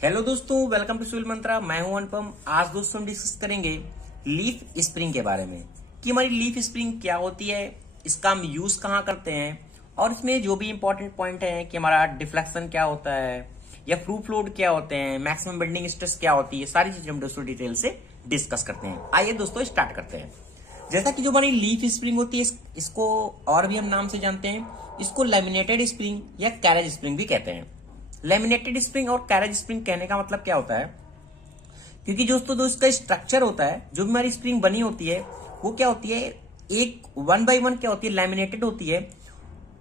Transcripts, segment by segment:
Hello दोस्तों, welcome to civil मंत्रा। मैं हूं अनुपम। आज दोस्तों हम डिस्कस करेंगे लीफ स्प्रिंग के बारे में कि हमारी लीफ स्प्रिंग क्या होती है, इसका हम यूज कहाँ करते हैं और इसमें जो भी इंपॉर्टेंट पॉइंट है कि हमारा डिफ्लेक्शन क्या होता है या प्रूफ लोड क्या होते हैं, मैक्सिमम बेंडिंग स्ट्रेस क्या होती है, सारी चीजें हम दोस्तों डिटेल से डिस्कस करते हैं। आइए दोस्तों स्टार्ट करते हैं। जैसा कि जो हमारी लीफ स्प्रिंग होती है इसको और भी हम नाम से जानते हैं, इसको लैमिनेटेड स्प्रिंग या कैरेज स्प्रिंग भी कहते हैं। लैमिनेटेड स्प्रिंग और कैरेज स्प्रिंग कहने का मतलब क्या होता है, क्योंकि दोस्तों जो इसका स्ट्रक्चर होता है, जो भी हमारी स्प्रिंग बनी होती है वो क्या होती है, एक वन बाय वन क्या होती है, लैमिनेटेड होती है।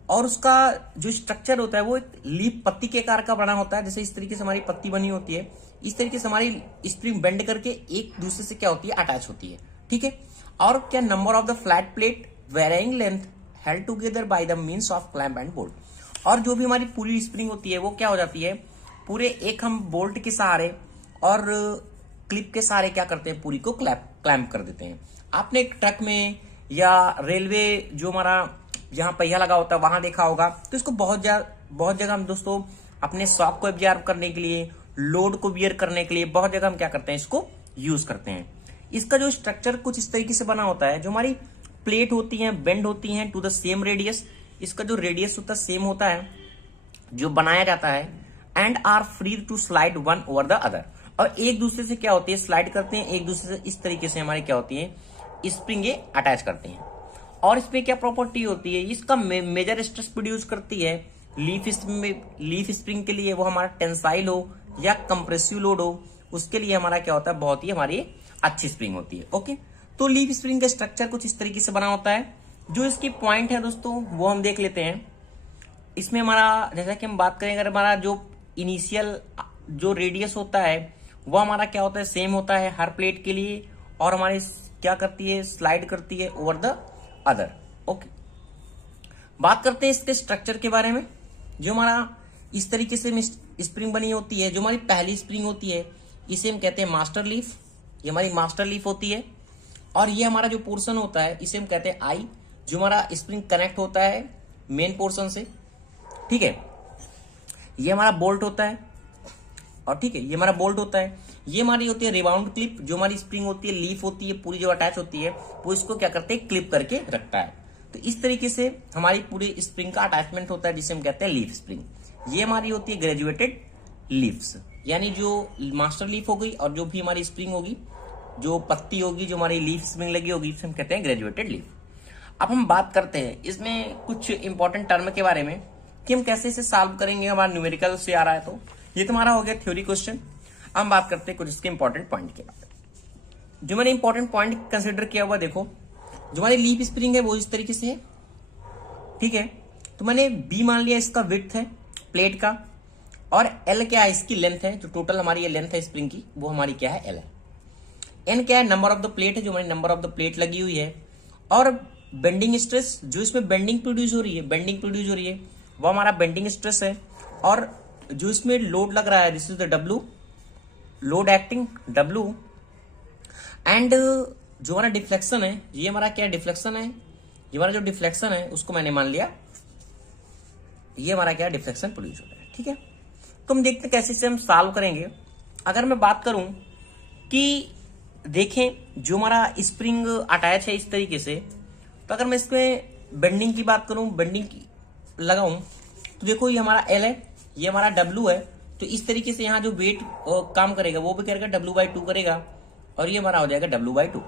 और उसका जो स्ट्रक्चर होता है वो एक लीफ पत्ती के आकार का बना होता है। जैसे इस तरीके से हमारी पत्ती बनी होती है, इस तरीके से हमारी स्प्रिंग बेंड करके एक दूसरे से क्या होती है, अटैच होती है। ठीक है। और क्या, number of the flat plate varying length held together by the means of clamp and bolt. और जो भी हमारी पूरी स्प्रिंग होती है वो क्या हो जाती है, पूरे एक हम बोल्ट के सहारे और क्लिप के सहारे क्या करते हैं, पूरी को क्लैंप कर देते हैं। आपने एक ट्रक में या रेलवे जो हमारा जहां पहिया लगा होता है वहां देखा होगा, तो इसको बहुत जगह हम दोस्तों अपने शॉक को एब्जॉर्ब करने के लिए, लोड को बियर करने के लिए बहुत जगह हम क्या करते हैं, इसको यूज करते हैं। इसका जो स्ट्रक्चर कुछ इस तरीके से बना होता है, जो हमारी प्लेट होती है बेंड होती हैं टू द सेम रेडियस। इसका जो रेडियस होता है सेम होता है जो बनाया जाता है, and are free to slide one over the other. और एक दूसरे से क्या होती है, स्लाइड करते हैं एक दूसरे से। इस तरीके से हमारी क्या होती है, स्प्रिंग ये अटैच करते हैं। और इसमें क्या प्रॉपर्टी होती है, इसका मेजर स्ट्रेस प्रोड्यूस करती है लीफ स्प्रिंग के लिए, वो हमारा टेंसाइल हो या कंप्रेसिव लोड हो, उसके लिए हमारा क्या होता है, बहुत ही हमारी अच्छी स्प्रिंग होती है। ओके, तो लीफ स्प्रिंग का स्ट्रक्चर कुछ इस तरीके से बना होता है। जो इसकी पॉइंट है दोस्तों वो हम देख लेते हैं। इसमें हमारा, जैसा कि हम बात करें, अगर हमारा जो इनिशियल जो रेडियस होता है वो हमारा क्या होता है, सेम होता है हर प्लेट के लिए, और हमारी क्या करती है, स्लाइड करती है ओवर द अदर। ओके, बात करते हैं इसके स्ट्रक्चर के बारे में। जो हमारा इस तरीके से स्प्रिंग बनी होती है, जो हमारी पहली स्प्रिंग होती है इसे हम कहते हैं मास्टर लीफ। ये हमारी मास्टर लीफ होती है। और ये हमारा जो पोर्शन होता है इसे हम कहते हैं आई, जो हमारा स्प्रिंग कनेक्ट होता है मेन पोर्शन से। ठीक है, ये हमारा बोल्ट होता है। और ठीक है, ये हमारा बोल्ट होता है। ये हमारी होती है रिबाउंड क्लिप, जो हमारी स्प्रिंग होती है, लीफ होती है पूरी जो अटैच होती है, वो इसको क्या करते हैं, क्लिप करके रखता है। तो इस तरीके से हमारी पूरी स्प्रिंग का अटैचमेंट होता है, जिसे हम कहते हैं लीफ स्प्रिंग। ये हमारी होती है ग्रेजुएटेड लीव्स, यानी जो मास्टर लीफ हो गई और जो भी हमारी स्प्रिंग होगी, जो पत्ती होगी, जो हमारी लीफ स्प्रिंग लगी होगी, इसे हम कहते हैं ग्रेजुएटेड लीफ। अब हम बात करते हैं इसमें कुछ इंपॉर्टेंट टर्म के बारे में कि हम कैसे इसे सॉल्व करेंगे। हमारा न्यूमेरिकल से आ रहा है, तो ये तुम्हारा हो गया थ्योरी क्वेश्चन। अब हम बात करते हैं कुछ इसके इंपॉर्टेंट पॉइंट के बारे में। जो मैंने इंपॉर्टेंट पॉइंट कंसिडर किया हुआ, देखो जो हमारी लीफ स्प्रिंग है वो इस तरीके से है। ठीक है, तो मैंने बी मान लिया इसका विड्थ है प्लेट का, और एल क्या है, इसकी लेंथ है। जो टोटल हमारी ये लेंथ है स्प्रिंग की वो हमारी क्या है, एल है। एन क्या है, नंबर ऑफ द प्लेट है, जो हमारी नंबर ऑफ द प्लेट लगी हुई है। और बेंडिंग स्ट्रेस, जो इसमें बेंडिंग प्रोड्यूस हो रही है, वो हमारा बेंडिंग स्ट्रेस है। और जो इसमें लोड लग रहा है, this is the W, load acting W. And जो हमारा डिफ्लेक्शन है, ये हमारा क्या डिफ्लेक्शन है, ये हमारा जो डिफ्लेक्शन है उसको मैंने मान लिया, ये हमारा क्या डिफ्लेक्शन प्रोड्यूस हो रहा है। ठीक है, तो हम देखते हैं कैसे से हम सॉल्व करेंगे। अगर मैं बात करूं कि देखें जो हमारा स्प्रिंग अटैच है इस तरीके से, तो अगर मैं इसमें बेंडिंग की बात करूं, बेंडिंग की लगाऊं, तो देखो ये हमारा एल है, ये हमारा डब्ल्यू है। तो इस तरीके से यहाँ जो वेट काम करेगा वो भी करेगा W/2 करेगा, और ये हमारा हो जाएगा W/2।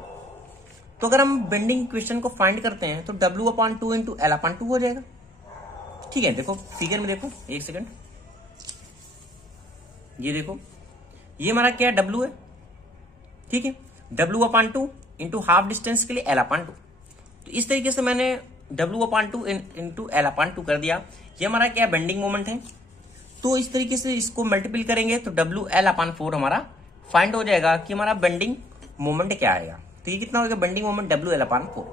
तो अगर हम बेंडिंग इक्वेशन को फाइंड करते हैं तो W/2 इंटू L/2 हो जाएगा। ठीक है, देखो फिगर में देखो, एक सेकंड, ये देखो ये हमारा क्या W है। ठीक है, W/2 इंटू हाफ डिस्टेंस के लिए L/2। तो इस तरीके से मैंने W/2 इंटू L/2 कर दिया। ये हमारा क्या बेंडिंग मोमेंट है। तो इस तरीके से इसको मल्टीपल करेंगे तो WL/4 हमारा फाइंड हो जाएगा कि हमारा बेंडिंग मोमेंट क्या आएगा। तो ये कितना होगा, बेंडिंग मोमेंट WL/4।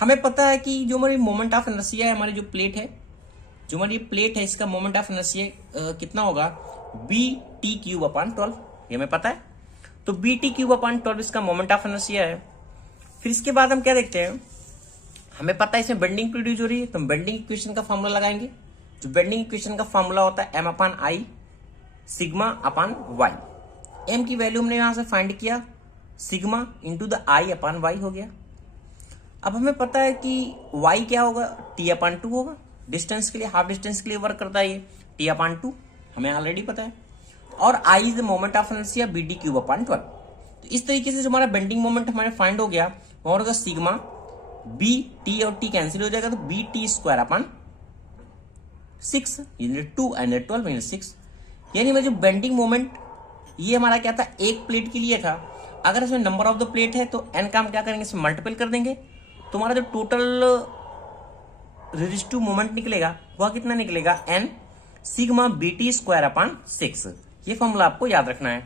हमें पता है कि जो हमारी मोमेंट ऑफ इनर्शिया है, हमारी जो प्लेट है, इसका मोमेंट ऑफ इनर्शिया कितना होगा, BT³/12, ये हमें पता है। तो BT³/12 इसका मोमेंट ऑफ इनर्शिया है। फिर इसके बाद हम क्या देखते हैं, हमें पता है इसमें बेंडिंग प्रोड्यूस हो रही है, तो हम बेंडिंग इक्वेशन का फॉर्मूला लगाएंगे। जो बेंडिंग इक्वेशन का फॉर्मूला होता है M/I, sigma upon Y. M की वैल्यू हमने यहां से फाइंड किया, sigma into the I upon Y हो गया। अब हमें पता है कि y क्या होगा, t अपान 2 होगा। डिस्टेंस के लिए, हाफ डिस्टेंस के लिए वर्क करता है ये, t अपान 2 हमें ऑलरेडी पता है। और I is the moment of inertia, BD cube अपान 12। तो इस तरीके से जो हमारा बेंडिंग मोमेंट हमारे फाइंड हो गया, वो होगा सिग्मा B, T और T कैंसिल हो जाएगा, तो BT square upon 6 unit 2 and 12 unit 6। यानी मैं जो बेंडिंग मोमेंट ये हमारा क्या था, एक प्लेट के लिए था। अगर इसमें नंबर ऑफ द प्लेट है तो n का हम क्या करेंगे, इसमें मल्टीपल कर देंगे। तो हमारा जो टोटल रेजिस्टिव मोमेंट निकलेगा वह कितना निकलेगा, n sigma BT square upon 6। ये फॉर्मूला आपको याद रखना है।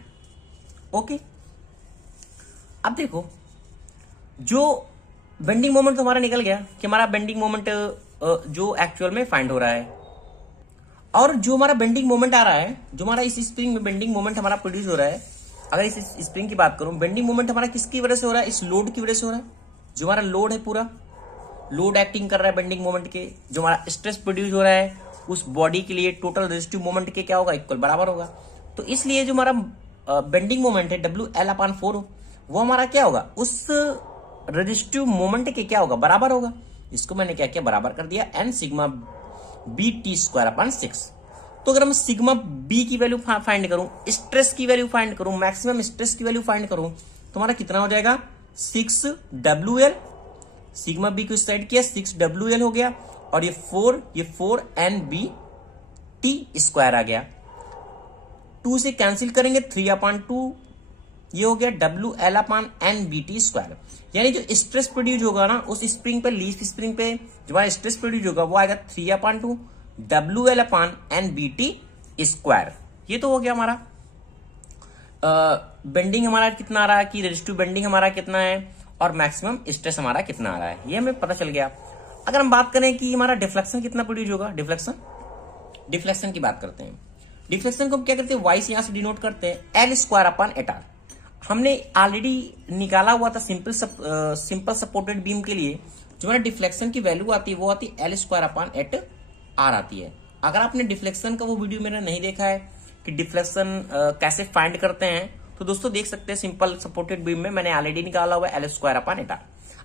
ओके, अब देखो जो बेंडिंग मोमेंट तो हमारा निकल गया कि हमारा बेंडिंग मोमेंट जो एक्चुअल में फाइंड हो रहा है, और जो हमारा बेंडिंग मोमेंट आ रहा है, जो हमारा इस स्प्रिंग में बेंडिंग मोमेंट हमारा प्रोड्यूस हो रहा है, अगर इस स्प्रिंग की बात करूं, बेंडिंग मोमेंट हमारा किसकी वजह से हो रहा है, इस लोड की वजह से हो रहा है। जो हमारा लोड है, पूरा लोड एक्टिंग कर रहा है बेंडिंग मोमेंट के, जो हमारा स्ट्रेस प्रोड्यूस हो रहा है उस बॉडी के लिए टोटल रेजिस्टिव मोमेंट के क्या होगा, इक्वल बराबर होगा। तो इसलिए जो हमारा बेंडिंग मोमेंट है WL/4 वो हमारा क्या होगा, उस रेजिस्टिव मोमेंट के क्या होगा, बराबर होगा। इसको मैंने क्या किया, बराबर कर दिया, n sigma BT square upon 6। तो अगर मैं सिग्मा B की वैल्यू फाइंड करूं, स्ट्रेस की वैल्यू फाइंड करूं, मैक्सिमम स्ट्रेस की वैल्यू फाइंड करूं, तो हमारा कितना हो जाएगा, 6WL। सिग्मा B को इस साइड किया, 6WL हो गया, और ये 4NBT स्क्वायर आ गया। 2 से कैंसिल करेंगे, 3/2 ये हो गया WL/NBT स्क्वायर। यानी जो स्ट्रेस प्रोड्यूस होगा ना उस स्प्रिंग पे, लीफ स्प्रिंग पे जो हमारा स्ट्रेस प्रोड्यूस होगा वो आएगा 3/2 WL/NBT स्क्वायर। ये तो हो गया हमारा बेंडिंग हमारा कितना आ रहा है, कि रेजिस्टिव बेंडिंग हमारा कितना है और मैक्सिमम स्ट्रेस हमारा कितना आ रहा है, ये हमें पता चल गया। अगर हम बात करें कि हमारा डिफ्लेक्शन कितना प्रोड्यूस होगा, डिफ्लेक्शन की बात करते हैं। डिफ्लेक्शन को हम क्या करते हैं, y से यहां से डिनोट करते हैं, L स्क्वायर अपान 8R। हमने ऑलरेडी निकाला हुआ था सिंपल सपोर्टेड बीम के लिए जो हमारा डिफ्लेक्शन की वैल्यू आती है वो आती है L स्क्वायर अपान 8R आती है। अगर आपने डिफ्लेक्शन का वो वीडियो मेरा नहीं देखा है कि डिफ्लेक्शन कैसे फाइंड करते हैं, तो दोस्तों देख सकते हैं, सिंपल सपोर्टेड बीम में मैंने ऑलरेडी निकाला हुआ है L स्क्वायर अपान 8R।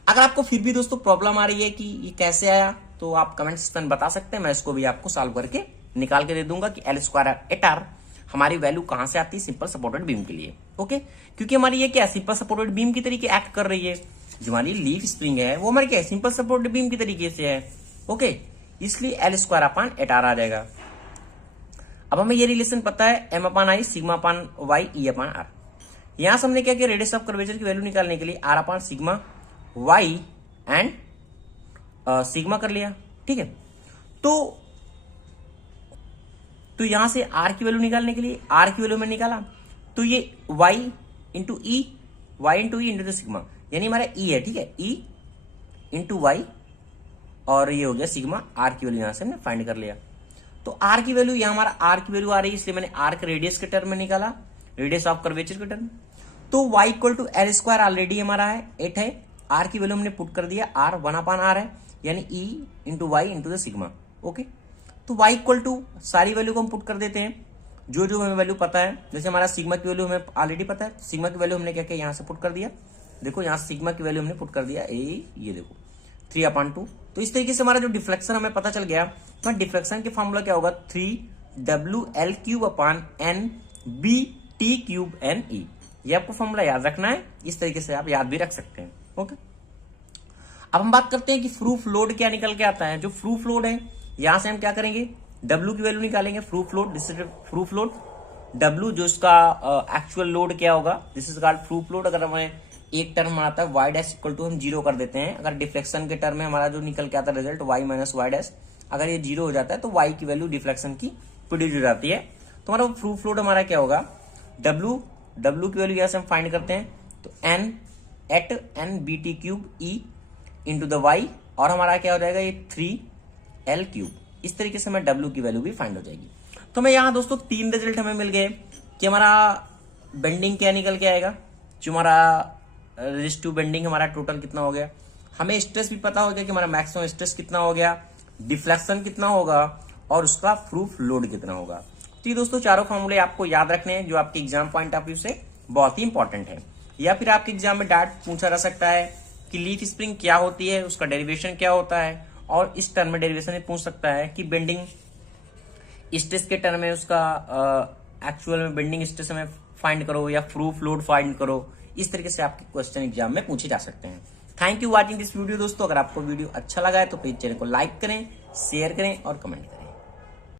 अगर आपको फिर भी दोस्तों प्रॉब्लम आ रही है कि ये कैसे आया, तो आप कमेंट सेक्शन में बता सकते हैं, मैं इसको भी आपको सॉल्व करके निकाल के दे दूंगा कि L स्क्वायर 8R हमारी वैल्यू कहां से आती है सिंपल सपोर्टेड बीम के लिए। ओके, क्योंकि हमारी ये क्या सिंपल सपोर्टेड बीम की तरीके एक्ट कर रही है। जो हमारी लीफ स्प्रिंग है वो हमारी क्या सिंपल सपोर्टेड बीम की तरीके से है। ओके, इसलिए L स्क्वायर अपान 8R आ जाएगा। अब हमें ये रिलेशन पता है, M/I सिग्मा अपान Y E/R। यहां से हमने क्या किया, रेडियस ऑफ कर्वेचर की वैल्यू निकालने के लिए R upon sigma Y and sigma कर लिया। ठीक है, तो यहां से R की वैल्यू निकालने के लिए R की वैल्यू में निकाला, तो ये Y into E into the sigma, यानी हमारा E है। ठीक है, E इंटू वाई, और ये हो गया सिग्मा। R की वैल्यू यहां से हमने फाइंड कर लिया। तो R की वैल्यू, यहां हमारा R की वैल्यू आ रही है, इसलिए मैंने R के रेडियस के टर्म में निकाला, रेडियस ऑफ कर्वेचर के टर्म। तो Y equal to L square already हमारा है 8 है, R की वैल्यू हमने पुट कर दिया, R 1/R है, यानी E into Y into the sigma. Okay, तो y इक्वल टू सारी वैल्यू को हम पुट कर देते हैं, जो जो हमें वैल्यू पता है। जैसे हमारा सिग्मा की वैल्यू हमें ऑलरेडी पता है, सिग्मा की वैल्यू हमने क्या किया, यहां से पुट कर दिया। देखो यहां सिग्मा की वैल्यू हमने पुट कर दिया, ये देखो 3/2। तो इस तरीके से हमारा जो डिफ्लेक्शन हमें पता चल गया, तो डिफ्लेक्शन के फॉर्मूला क्या होगा, 3WL³ अपान NBT³ NE। ये आपको फॉर्मूला याद रखना है, इस तरीके से आप याद भी रख सकते हैं। ओके, अब हम बात करते हैं कि प्रूफ लोड क्या निकल के आता है। जो प्रूफ लोड है, यहां से हम क्या करेंगे, W की वैल्यू निकालेंगे, proof load, this is proof load. W जो इसका एक्चुअल लोड क्या होगा, this is called proof load. अगर हमें एक टर्म आता है y डैश इक्वल टू हम 0 कर देते हैं, अगर डिफ्लेक्शन के टर्म में हमारा जो निकल के आता है result y minus y dash, अगर ये 0 हो जाता है तो y की वैल्यू डिफ्लेक्शन की प्रोड्यूस हो जाती है। तो हमारा प्रूफ लोड हमारा क्या होगा, W की वैल्यू यहां से हम फाइंड करते हैं, तो N at NBT³ E into the y, और हमारा क्या हो जाएगा ये 3L³। इस तरीके से हमें W की वैल्यू भी फाइंड हो जाएगी। तो हमें यहाँ दोस्तों 3 रिजल्ट हमें मिल गए कि हमारा बेंडिंग क्या निकल के आएगा, जो हमारा रेजिस्टिव बेंडिंग हमारा टोटल कितना हो गया, हमें स्ट्रेस भी पता हो गया कि हमारा मैक्सिमम स्ट्रेस कितना हो गया, डिफ्लेक्शन कितना होगा, और उसका प्रूफ लोड कितना होगा। तो ये दोस्तों चारों फॉर्मूले आपको याद रखने हैं जो आपके एग्जाम पॉइंट ऑफ व्यू से बहुत ही इंपॉर्टेंट है। या फिर आपके एग्जाम में डायरेक्ट पूछा जा सकता है कि लीफ स्प्रिंग क्या होती है, उसका डेरिवेशन क्या होता है, और इस टर्म में डेरिवेशन में पूछ सकता है कि बेंडिंग स्ट्रेस के टर्म में उसका एक्चुअल में बेंडिंग स्ट्रेस में फाइंड करो या प्रूफ लोड फाइंड करो। इस तरीके से आपके क्वेश्चन एग्जाम में पूछे जा सकते हैं। Thank you watching this video दोस्तों। अगर आपको वीडियो अच्छा लगा है तो प्लीज चैनल को लाइक करें, शेयर करें और कमेंट करें।